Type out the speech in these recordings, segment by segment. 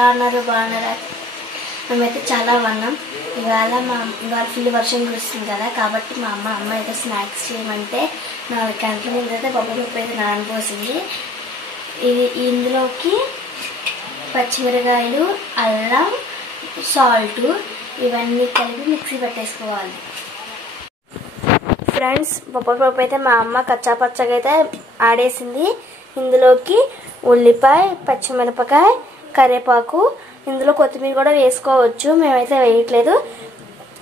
ఎలా అన్నారు బాగున్నారా? మేమైతే చాలా బాగున్నాం. ఇవాళ ఫుల్ వర్షం కురుస్తుంది కదా, కాబట్టి మా అమ్మ అయితే స్నాక్స్ చేయమంటే 4 గంటల ముందు అయితే పప్పు అయితే నానబోసింది. ఇందులోకి పచ్చిమిరకాయలు, అల్లం, సాల్ట్ ఇవన్నీ కలిపి మిక్సీ పెట్టేసుకోవాలి. ఫ్రెండ్స్, పప్పు అయితే మా అమ్మ కచ్చా పచ్చగా అయితే ఆడేసింది. ఇందులోకి ఉల్లిపాయ, పచ్చిమిరపకాయ, కరివేపాకు, ఇందులో కొత్తిమీర కూడా వేసుకోవచ్చు, మేమైతే వేయట్లేదు.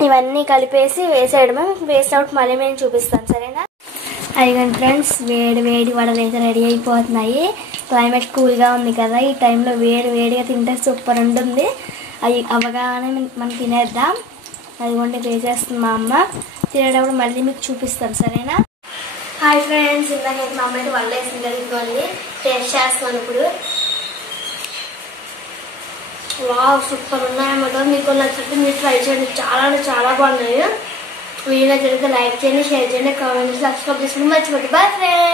ఇవన్నీ కలిపేసి వేసేయడమే. వేసేటప్పుడు మళ్ళీ మేము చూపిస్తాను, సరేనా? అదిగోండి ఫ్రెండ్స్, వేడి వడలు అయితే రెడీ అయిపోతున్నాయి. క్లైమేట్ కూల్గా ఉంది కదా, ఈ టైంలో వేడిగా తింటే సూపర్ ఉంటుంది. అవి అవగానే మనం తినేద్దాం. అదిగోండి వేసేస్తుంది మా అమ్మ. తినేటప్పుడు మళ్ళీ మీకు చూపిస్తాను, సరేనా? హాయ్ ఫ్రెండ్స్, ఇందాకైతే మా అమ్మ అయితే వడలు వేసింది కలుపుకోండి. టేస్ట్ చేస్తాను ఇప్పుడు. వావ్, సూపర్ ఉన్నాయన్నమాట. మీకు నచ్చితే మీరు ట్రై చేయండి, చాలా బాగున్నాయి. వీడియో నచ్చితే లైక్ చేయండి, షేర్ చేయండి, కామెంట్, సబ్స్క్రైబ్ చేసుకుని మర్చిపోండి. Bye friends.